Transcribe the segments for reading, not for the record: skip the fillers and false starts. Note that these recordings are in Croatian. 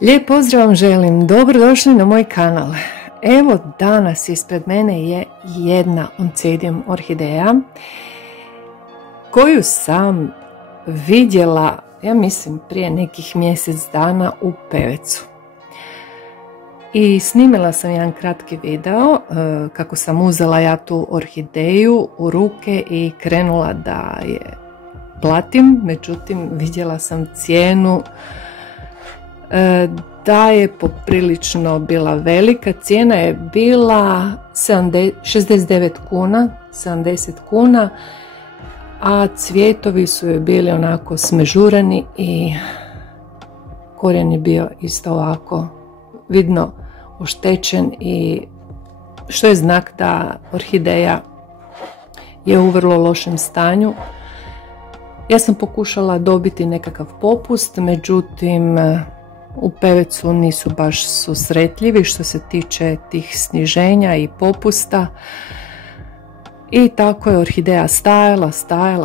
Lijep pozdrav vam želim, dobrodošli na moj kanal. Evo danas ispred mene je jedna Oncidium orhideja koju sam vidjela, ja mislim prije nekih mjesec dana u Pevecu. I snimila sam jedan kratki video kako sam uzela ja tu orhideju u ruke i krenula da je platim, međutim vidjela sam cijenu da je poprilično bila velika. Cijena je bila 69 kuna, 70 kuna, a cvjetovi su joj bili onako smežurani i korijen je bio isto ovako vidno oštećen, i što je znak da orhideja je u vrlo lošem stanju. Ja sam pokušala dobiti nekakav popust, međutim u Pevecu nisu baš susretljivi što se tiče tih sniženja i popusta, i tako je orhideja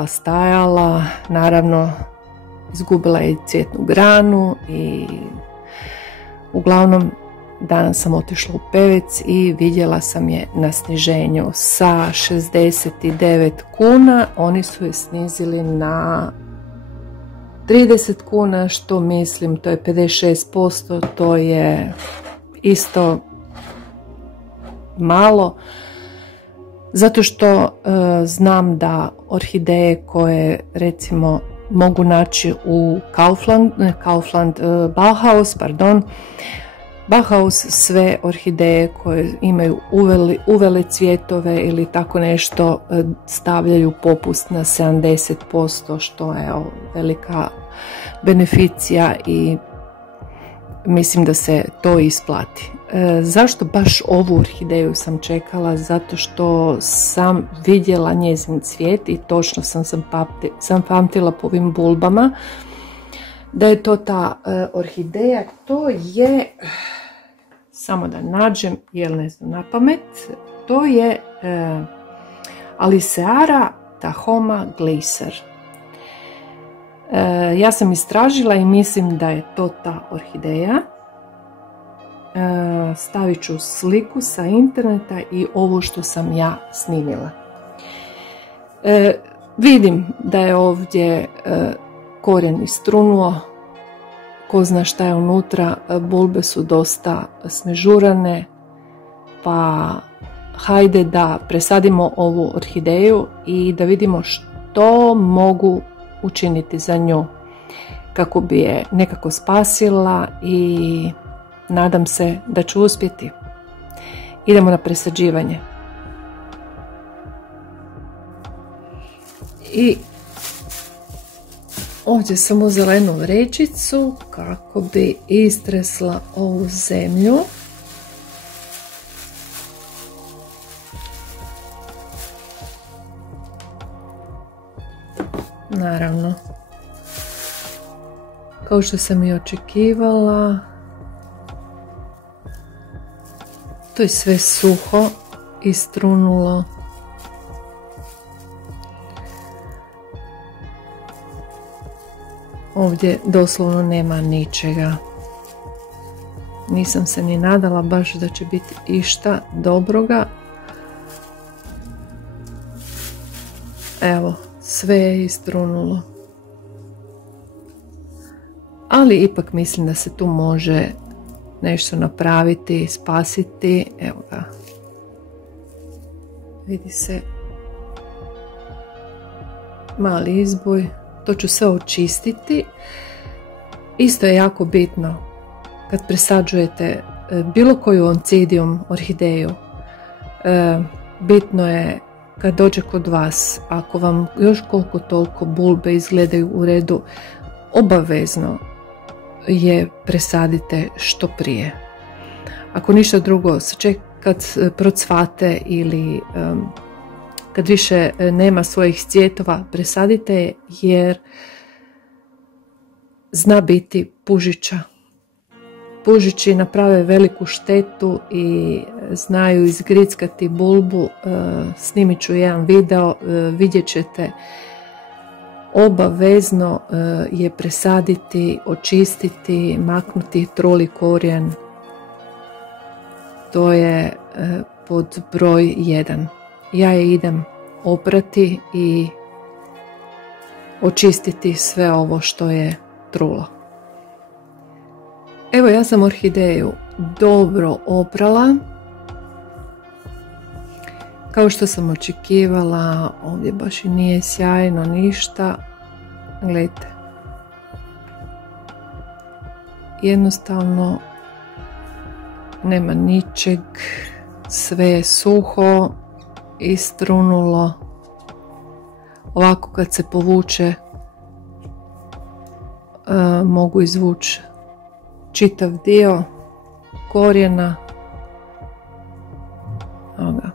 stajala, naravno izgubila je cvjetnu granu. I uglavnom danas sam otišla u Pevec i vidjela sam je na sniženju sa 69 kuna, oni su je snizili na 30 kuna, što mislim to je 56%, to je isto malo, zato što znam orhideje koje recimo mogu naći u Bauhaus, sve orhideje koje imaju uvele cvjetove ili tako nešto stavljaju popust na 70%, što je velika beneficija i mislim da se to isplati. Zašto baš ovu orhideju sam čekala? Zato što sam vidjela njezin cvijet i točno sam pamtila po ovim bulbama da je to ta orhideja. To je, samo da nađem jer ne znam na pamet, to je Aliceara Tahoma Glacier. Ja sam istražila i mislim da je to ta orhideja. Stavit ću sliku sa interneta i ovo što sam ja snimila. Vidim da je ovdje korijen istrunuo, ko zna šta je unutra, bulbe su dosta smežurane, pa hajde da presadimo ovu orhideju i da vidimo što mogu učiniti za nju kako bi je nekako spasila, i nadam se da ću uspjeti. Idemo na presađivanje. I ovdje sam uzela jednu vrećicu kako bi istresla ovu zemlju. Naravno, kao što sam i očekivala, to je sve suho, istrunulo. Ovdje doslovno nema ničega. Nisam se ni nadala baš da će biti išta dobroga. Evo, sve je istrunulo. Ali ipak mislim da se tu može nešto napraviti, spasiti. Evo ga. Vidi se mali izboj. To ću sve očistiti. Isto je jako bitno kad presađujete bilo koju Oncidium orhideju. Bitno je kad dođe kod vas, ako vam još koliko toliko bulbe izgledaju u redu, obavezno je presadite što prije. Ako ništa drugo, kad procvate ili kad više nema svojih cvjetova, presadite je, jer zna biti pužića. Pužići naprave veliku štetu i znaju izgrickati bulbu. Snimit ću jedan video, vidjet ćete obavezno je presaditi, očistiti, maknuti truli korijen. To je pod broj 1. Ja je idem oprati i očistiti sve ovo što je trulo. Evo, ja sam orhideju dobro oprala. Kao što sam očekivala, ovdje baš i nije sjajno ništa. Gledajte. Jednostavno nema ničeg, sve je suho, istrunulo. Ovako kad se povuče mogu izvući čitav dio korijena. Ovoga.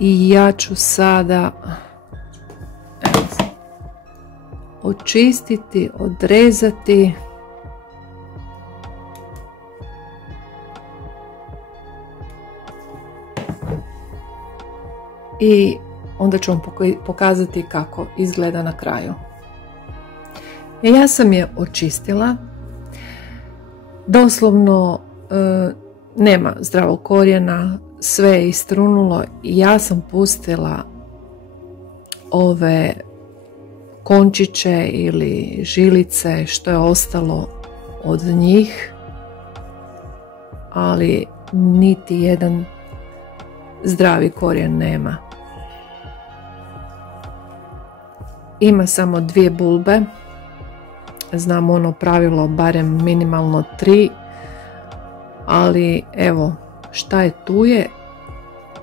I ja ću sada očistiti, odrezati. I onda ću vam pokazati kako izgleda na kraju. Ja sam je očistila. Doslovno nema zdravog korijena, sve je istrunulo i ja sam pustila ove končiće ili žilice što je ostalo od njih, ali niti jedan zdravi korijen nema. Ima samo 2 bulbe, znam ono pravilo barem minimalno 3, ali evo šta je tu je.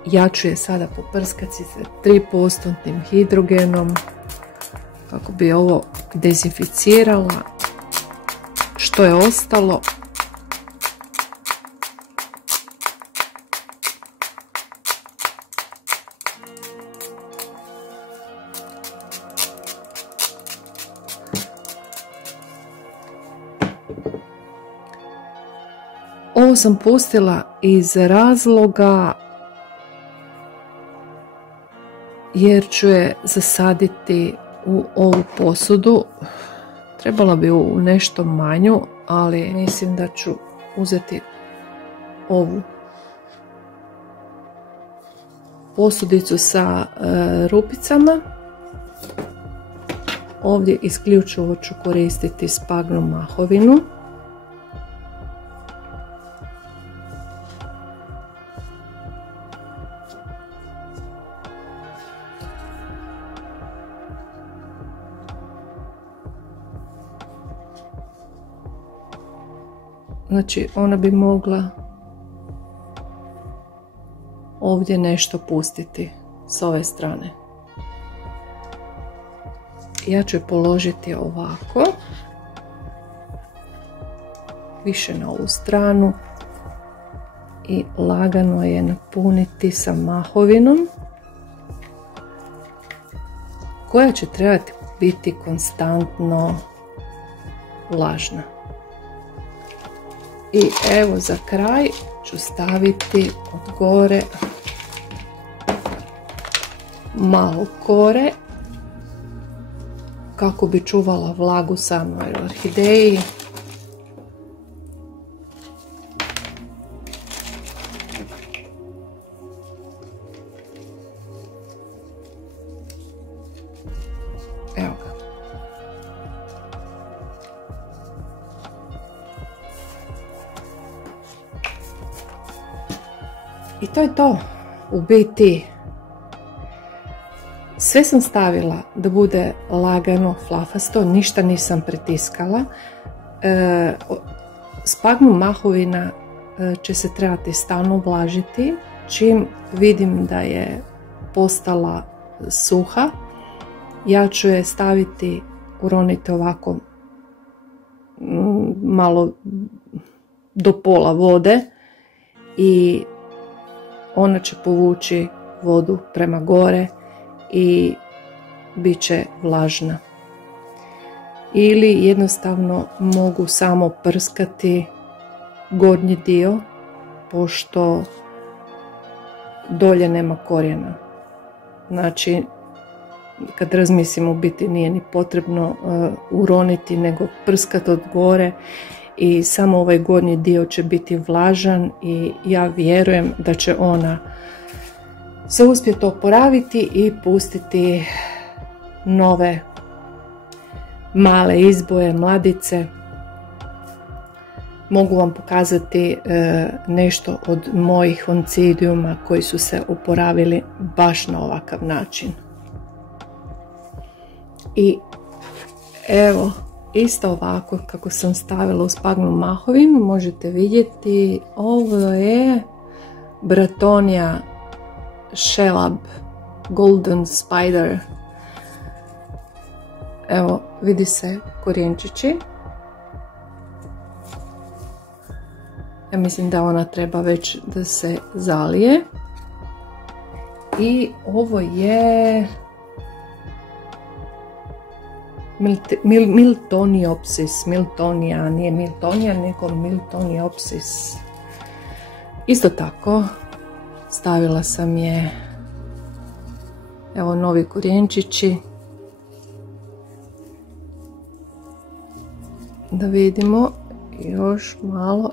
Ja ću je sada poprskati sa 3% hidrogenom kako bi ovo dezinficirala što je ostalo. Ovo sam pustila iz razloga jer ću je zasaditi u ovu posudu. Trebala bi u nešto manju, ali mislim da ću uzeti ovu posudicu sa rupicama. Ovdje isključivo ću koristiti Sphagnum mahovinu. Znači ona bi mogla ovdje nešto pustiti s ove strane. Ja ću je položiti ovako, više na ovu stranu i lagano je napuniti sa mahovinom koja će trebati biti konstantno vlažna. I evo za kraj ću staviti od gore malo kore kako bi čuvala vlagu samoj orhideji. Evo ga. I to je to. U biti sve sam stavila da bude lagano, flafasto, ništa nisam pritiskala. Sphagnum mahovina će se trebati stalno vlažiti. Čim vidim da je postala suha, ja ću je staviti, uroniti ovako malo do pola vode i ona će povući vodu prema gore i bit će vlažna. Ili jednostavno mogu samo prskati gornji dio, pošto dolje nema korijena. Znači, kad razmislim, u biti nije ni potrebno uroniti, nego prskati od gore i samo ovaj gornji dio će biti vlažan i ja vjerujem da će ona se uspjeti oporaviti i pustiti nove male izboje, mladice. Mogu vam pokazati nešto od mojih oncidiuma koji su se oporavili baš na ovakav način. I evo, isto ovako kako sam stavila u Sphagnum Mahovin, možete vidjeti, ovo je Bratonia Shelab Golden Spider. Evo, vidi se korijenčići. Ja mislim da ona treba već da se zalije. I ovo je Miltoniopsis. Miltonia, nije Miltonia, nego Miltoniopsis. Isto tako, stavila sam je, evo, novi korijenčići. Da vidimo još malo,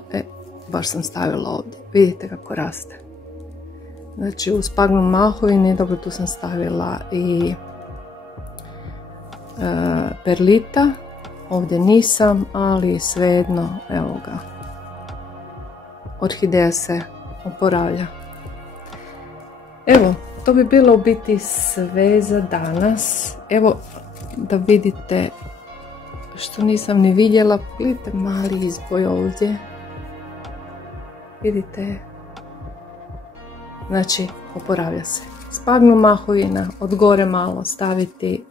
baš sam stavila ovdje, vidite kako raste. Znači u Sphagnum Mahovini, dobro, tu sam stavila i perlita, ovdje nisam, ali svejedno, evo ga, orhideja se oporavlja. Evo, to bi bilo u biti sve za danas. Evo, da vidite što nisam ni vidjela, vidite mali izboj ovdje, vidite, znači oporavlja se. Sphagnum Mahovina, od gore malo staviti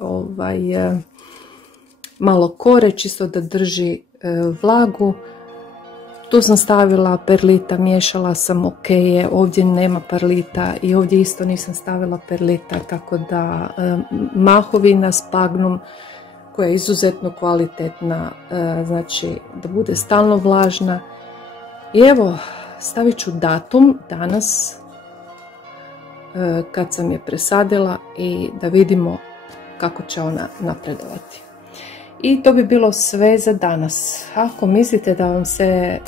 malo kore, čisto da drži vlagu. Tu sam stavila perlita, miješala sam okeje, ovdje nema perlita i ovdje isto nisam stavila perlita, tako da mahovina Sphagnum koja je izuzetno kvalitetna, znači da bude stalno vlažna. I evo, stavit ću datum danas kad sam je presadila i da vidimo kako će ona napredovati. I to bi bilo sve za danas. Ako mislite da vam se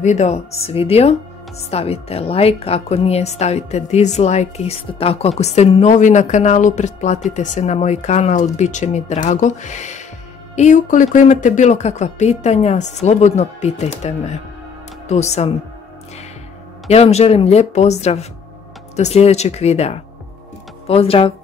video svidio, stavite like, ako nije stavite dislike, isto tako ako ste novi na kanalu pretplatite se na moj kanal, bit će mi drago. I ukoliko imate bilo kakva pitanja, slobodno pitajte me, tu sam. Ja vam želim lijep pozdrav, do sljedećeg videa. Pozdrav!